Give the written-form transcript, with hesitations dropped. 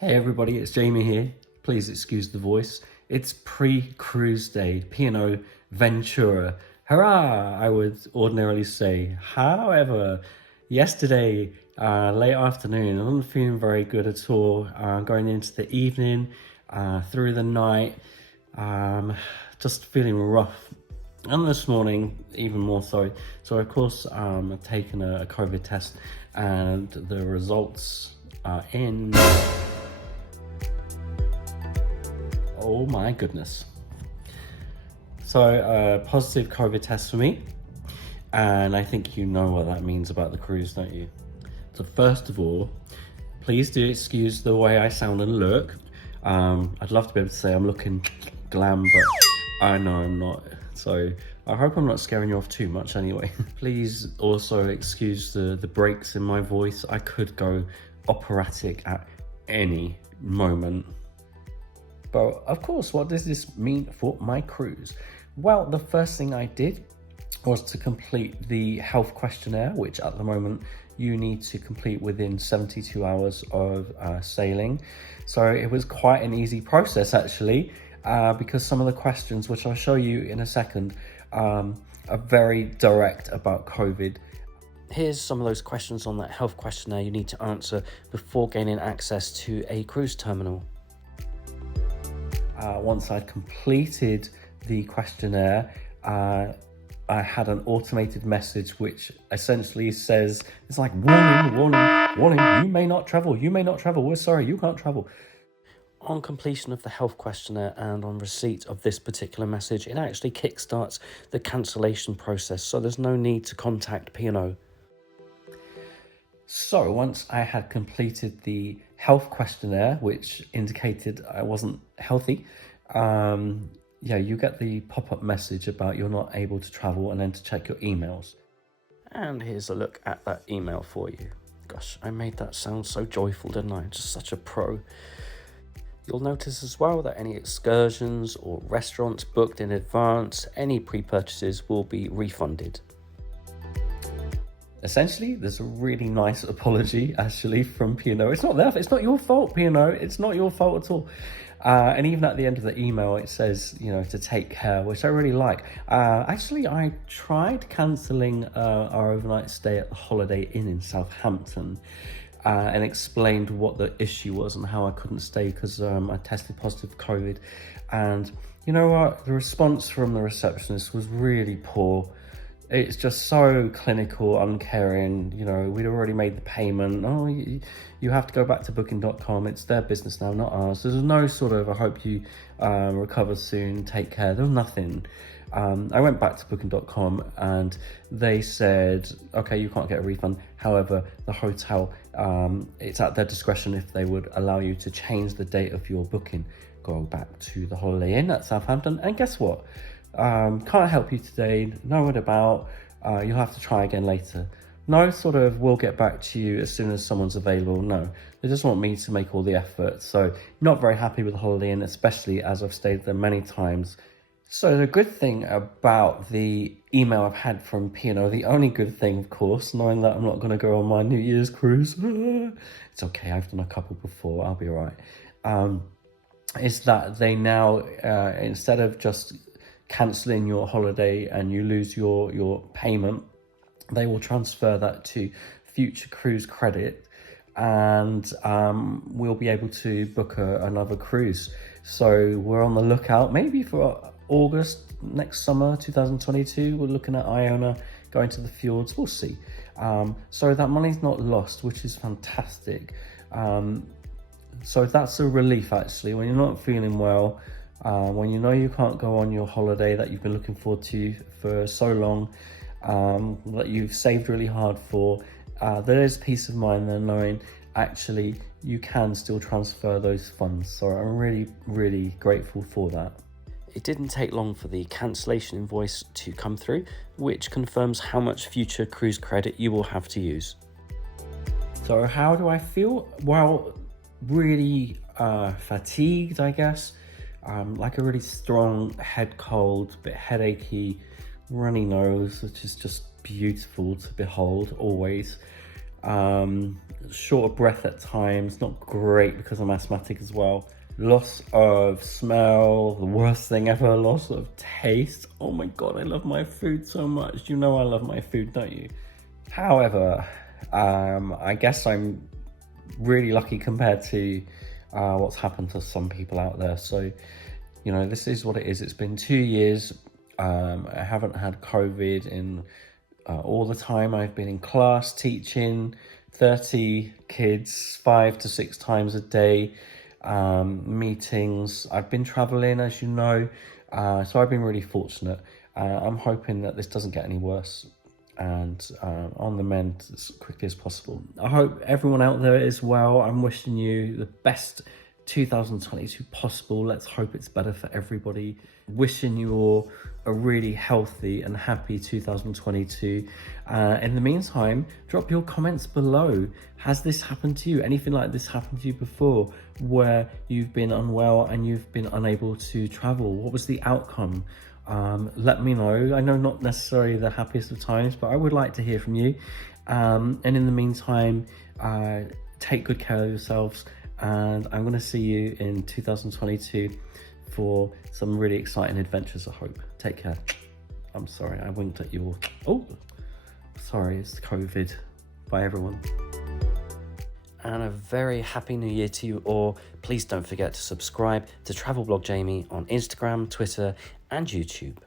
Hey everybody, it's Jamie here. Please excuse the voice. It's pre-cruise day, P&O Ventura. Hurrah, I would ordinarily say. However, yesterday, late afternoon, I wasn't feeling very good at all. Going into the evening, through the night, just feeling rough. And this morning, even more so. So of course, I've taken a COVID test and the results are in. Oh my goodness. So positive COVID test for me. And I think you know what that means about the cruise, don't you? So first of all, please do excuse the way I sound and look. I'd love to be able to say I'm looking glam, but I know I'm not. So I hope I'm not scaring you off too much anyway. Please also excuse the breaks in my voice. I could go operatic at any moment. But of course, what does this mean for my cruise? Well, the first thing I did was to complete the health questionnaire, which at the moment you need to complete within 72 hours of sailing. So it was quite an easy process actually, because some of the questions, which I'll show you in a second, are very direct about COVID. Here's some of those questions on that health questionnaire you need to answer before gaining access to a cruise terminal. Once I'd completed the questionnaire, I had an automated message which essentially says, it's like, warning, warning, warning, you may not travel, we're sorry, you can't travel. On completion of the health questionnaire and on receipt of this particular message, it actually kickstarts the cancellation process, so there's no need to contact P&O. So once I had completed the health questionnaire, which indicated I wasn't healthy, you get the pop-up message about you're not able to travel and then to check your emails. And here's a look at that email for you. Gosh, I made that sound so joyful, didn't I? Just such a pro. You'll notice as well that any excursions or restaurants booked in advance, any pre-purchases will be refunded. Essentially, there's a really nice apology actually from P&O. It's not your fault, P&O. It's not your fault at all. And even at the end of the email, it says, to take care, which I really like. Actually, I tried cancelling our overnight stay at the Holiday Inn in Southampton and explained what the issue was and how I couldn't stay because I tested positive for COVID. And you know what? The response from the receptionist was really poor. It's just so clinical, uncaring. We'd already made the payment. Oh, you have to go back to booking.com. It's their business now, not ours. There's no sort of, I hope you recover soon, take care. There was nothing. I went back to booking.com and they said, okay, you can't get a refund. However, the hotel, it's at their discretion if they would allow you to change the date of your booking. Go back to the Holiday Inn at Southampton, and guess what? Can't help you today, know what about, you'll have to try again later. No sort of, we'll get back to you as soon as someone's available. No, they just want me to make all the effort. So not very happy with the Holiday Inn, especially as I've stayed there many times. So the good thing about the email I've had from P&O, the only good thing, of course, knowing that I'm not going to go on my New Year's cruise, it's okay, I've done a couple before, I'll be all right, is that they now, instead of just cancelling your holiday and you lose your payment, they will transfer that to future cruise credit, and we'll be able to book another cruise. So we're on the lookout maybe for August next summer 2022. We're looking at Iona, going to the fjords, we'll see. So that money's not lost, which is fantastic. So that's a relief actually when you're not feeling well. When you know you can't go on your holiday that you've been looking forward to for so long, that you've saved really hard for, there is peace of mind there knowing actually you can still transfer those funds. So I'm really, really grateful for that. It didn't take long for the cancellation invoice to come through, which confirms how much future cruise credit you will have to use. So how do I feel? Well, really fatigued, I guess. Like a really strong head cold, a bit headachy, runny nose, which is just beautiful to behold always. Short of breath at times, not great because I'm asthmatic as well. Loss of smell, the worst thing ever, loss of taste. Oh my God, I love my food so much. You know I love my food, don't you? However, I guess I'm really lucky compared to what's happened to some people out there. So, you know, this is what it is. It's been 2 years. I haven't had COVID in all the time. I've been in class teaching 30 kids 5 to 6 times a day, meetings. I've been traveling, as you know, so I've been really fortunate. I'm hoping that this doesn't get any worse and on the mend as quickly as possible. I hope everyone out there is well. I'm wishing you the best 2022 possible. Let's hope it's better for everybody. Wishing you all a really healthy and happy 2022. In the meantime, drop your comments below. Has this happened to you? Anything like this happened to you before, where you've been unwell and you've been unable to travel? What was the outcome? Let me know. I know not necessarily the happiest of times, but I would like to hear from you. And in the meantime, take good care of yourselves, and I'm going to see you in 2022 for some really exciting adventures, I hope. Take care. I'm sorry, I winked at you all. Oh, sorry, it's COVID. Bye, everyone. And a very happy new year to you all. Please don't forget to subscribe to Travel Blog Jamie on Instagram, Twitter, and YouTube.